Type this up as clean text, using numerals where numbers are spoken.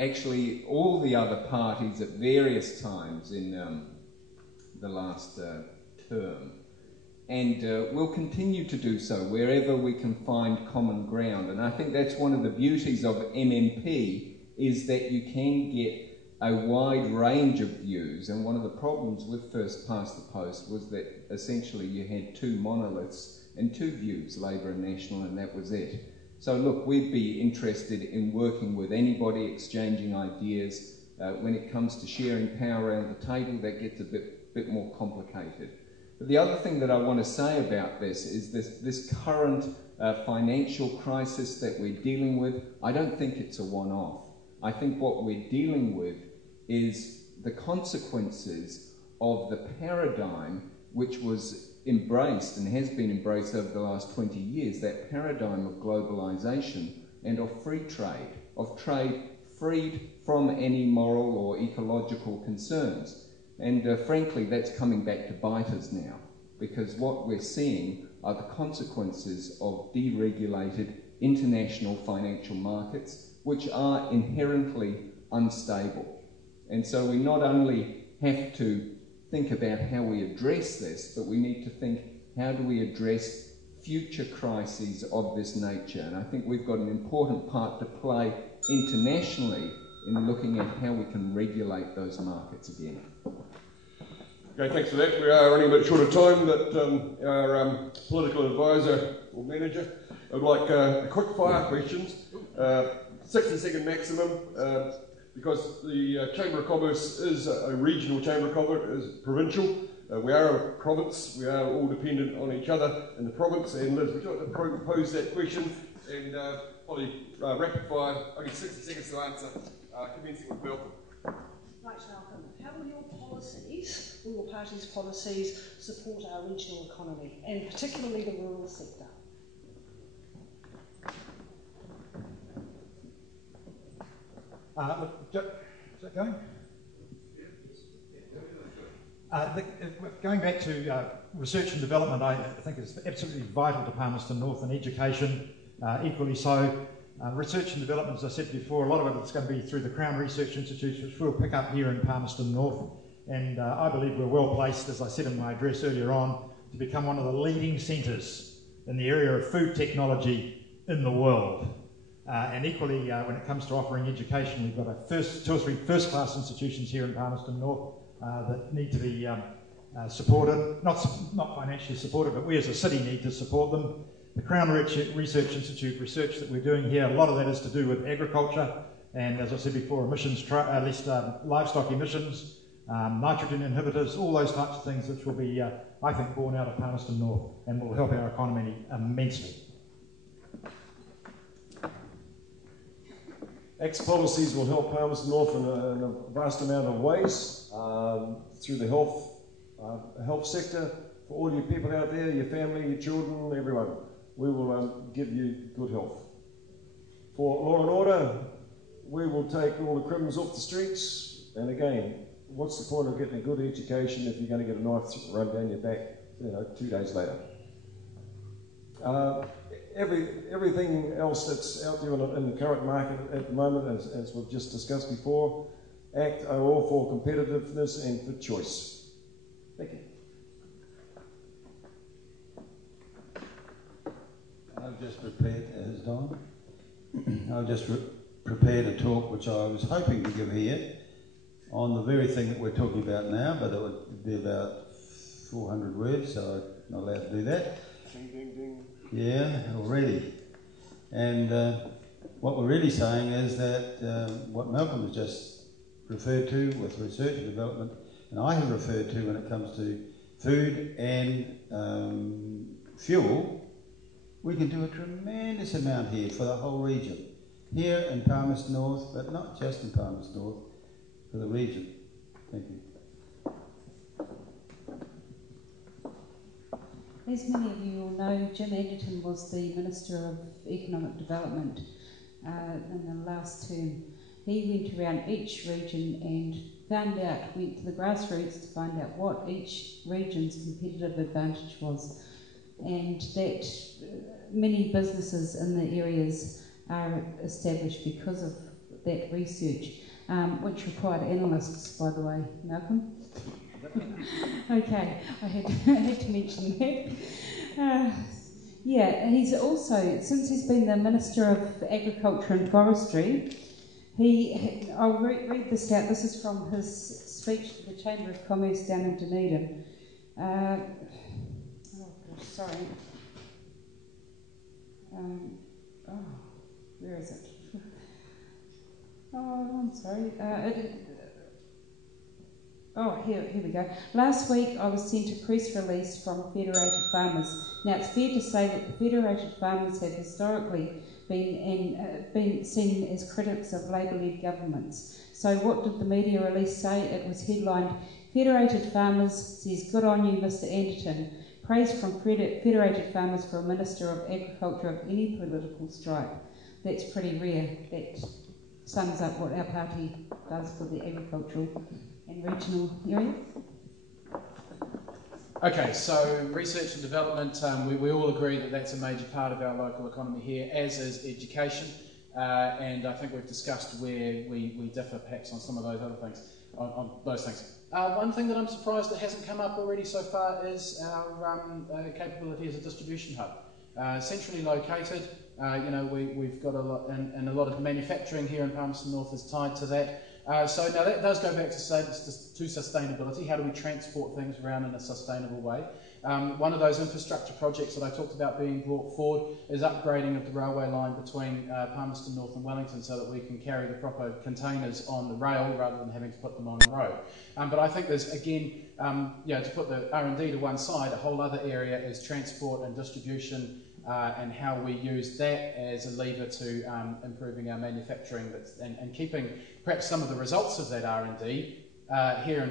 actually all the other parties at various times in the last term. And we'll continue to do so wherever we can find common ground. And I think that's one of the beauties of MMP, is that you can get a wide range of views. And one of the problems with First Past the Post was that essentially you had two monoliths and two views, Labour and National, and that was it. So look, we'd be interested in working with anybody, exchanging ideas. When it comes to sharing power around the table, that gets a bit more complicated. But the other thing that I want to say about this is this current financial crisis that we're dealing with, I don't think it's a one-off. I think what we're dealing with is the consequences of the paradigm which was embraced and has been embraced over the last 20 years, that paradigm of globalisation and of free trade, of trade freed from any moral or ecological concerns. And frankly, that's coming back to bite us now, because what we're seeing are the consequences of deregulated international financial markets, which are inherently unstable. And so we not only have to think about how we address this, but we need to think, how do we address future crises of this nature? And I think we've got an important part to play internationally in looking at how we can regulate those markets again. Okay, thanks for that. We are running a bit short of time, but our political advisor or manager would like a quick fire questions, 60-second maximum, because the Chamber of Commerce is a regional Chamber of Commerce, it is provincial. We are a province, we are all dependent on each other in the province. And Liz, would you like to pose that question? And probably rapid fire, only 60 seconds to answer, commencing with Malcolm. Right, Malcolm. How will your policies, will your party's policies, support our regional economy, and particularly the rural sector? Is that going? Going back to research and development, I think is absolutely vital to Palmerston North, and education equally so. Research and development, as I said before, a lot of it is going to be through the Crown Research Institute, which we'll pick up here in Palmerston North. And I believe we're well placed, as I said in my address earlier on, to become one of the leading centres in the area of food technology in the world. And equally, when it comes to offering education, we've got two or three first-class institutions here in Palmerston North that need to be supported, not financially supported, but we as a city need to support them. The Crown Research Institute research that we're doing here, a lot of that is to do with agriculture, and as I said before, emissions, at least livestock emissions, nitrogen inhibitors, all those types of things, which will be, I think, born out of Palmerston North and will help our economy immensely. X policies will help Palmerston North in a vast amount of ways, through the health sector. For all you people out there, your family, your children, everyone, we will give you good health. For law and order, we will take all the criminals off the streets. And again, what's the point of getting a good education if you're going to get a knife run down your back, 2 days later? Everything else that's out there in the current market at the moment, as we've just discussed before, ACT are all for competitiveness and for choice. Thank you. I've just prepared, as Don, I've just prepared a talk which I was hoping to give here on the very thing that we're talking about now, but it would be about 400 words, so I'm not allowed to do that. Ding, ding, ding. Yeah, already. And what we're really saying is that what Malcolm has just referred to with research and development, and I have referred to when it comes to food and fuel, we can do a tremendous amount here for the whole region. Here in Palmerston North, but not just in Palmerston North, for the region. Thank you. As many of you will know, Jim Anderton was the Minister of Economic Development in the last term. He went around each region and went to the grassroots to find out what each region's competitive advantage was, and that many businesses in the areas are established because of that research, which required analysts, by the way. Malcolm? Okay, I had to mention that. Yeah, he's also, since he's been the Minister of Agriculture and Forestry, I'll read this out. This is from his speech to the Chamber of Commerce down in Dunedin. Oh gosh, sorry. Where is it? Oh, I'm sorry. Here we go. Last week I was sent a press release from Federated Farmers. Now it's fair to say that the Federated Farmers have historically been seen as critics of Labour-led governments. So what did the media release say? It was headlined, Federated Farmers says, good on you, Mr Anderton. Praise from Federated Farmers for a Minister of Agriculture of any political stripe. That's pretty rare. That sums up what our party does for the agricultural and regional areas. Okay, so research and development, we all agree that that's a major part of our local economy here, as is education, and I think we've discussed where we differ perhaps on some of those other things, on those things. One thing that I'm surprised that hasn't come up already so far is our capability as a distribution hub. Centrally located, we've got a lot, and a lot of manufacturing here in Palmerston North is tied to that. So now that does go back to sustainability. How do we transport things around in a sustainable way? One of those infrastructure projects that I talked about being brought forward is upgrading of the railway line between Palmerston North and Wellington so that we can carry the proper containers on the rail rather than having to put them on the road. But I think there's, again, to put the R&D to one side, a whole other area is transport and distribution and how we use that as a lever to improving our manufacturing and keeping perhaps some of the results of that R&D here in